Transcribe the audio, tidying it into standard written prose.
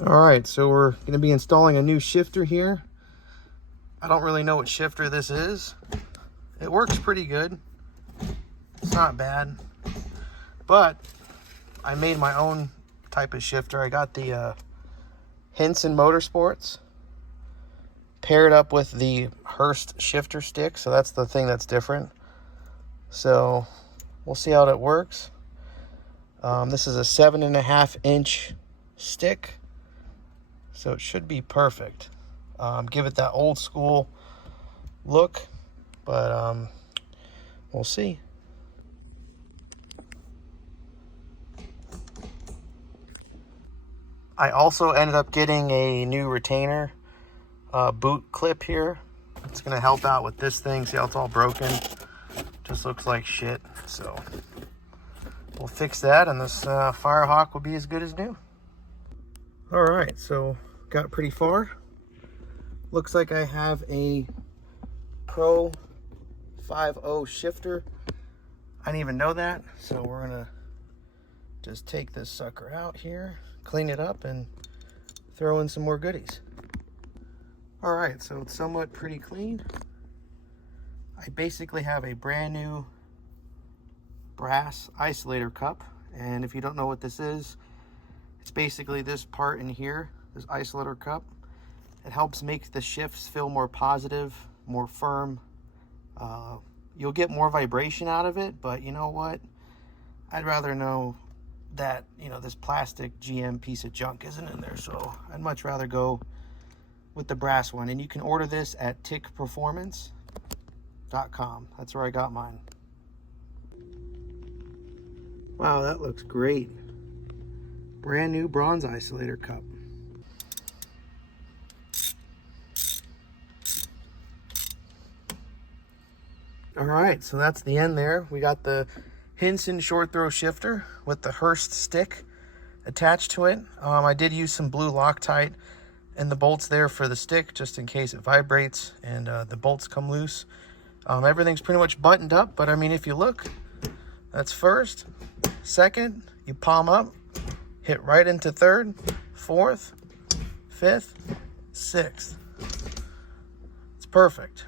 All right, so we're going to be installing a new shifter here. I don't really know what shifter this is. It works pretty good. It's not bad. But I made my own type of shifter. I got the Hinson Motorsports paired up with the Hurst shifter stick. So that's the thing that's different. So we'll see how that works. This is a 7.5-inch stick. So it should be perfect. Give it that old school look, but we'll see. I also ended up getting a new retainer boot clip here. It's going to help out with this thing. See how it's all broken? Just looks like shit. So we'll fix that, and this Firehawk will be as good as new. All right, so got pretty far. Looks like I have a Pro 5.0 shifter. I didn't even know that. So we're gonna just take this sucker out here, clean it up, and throw in some more goodies. All right, so it's somewhat pretty clean. I basically have a brand new brass isolator cup. And if you don't know what this is, it's basically this part in here, this isolator cup. It helps make the shifts feel more positive, more firm. You'll get more vibration out of it, but you know what? I'd rather know that, you know, this plastic GM piece of junk isn't in there, so I'd much rather go with the brass one. And you can order this at tickperformance.com. That's where I got mine. Wow, that looks great. Brand new Bronze Isolator Cup. All right, so that's the end there. We got the Hinson short throw shifter with the Hurst stick attached to it. I did use some blue Loctite in the bolts there for the stick, just in case it vibrates and the bolts come loose. Everything's pretty much buttoned up, but I mean, if you look, that's first, second, you palm up, hit right into third, fourth, fifth, sixth. It's perfect.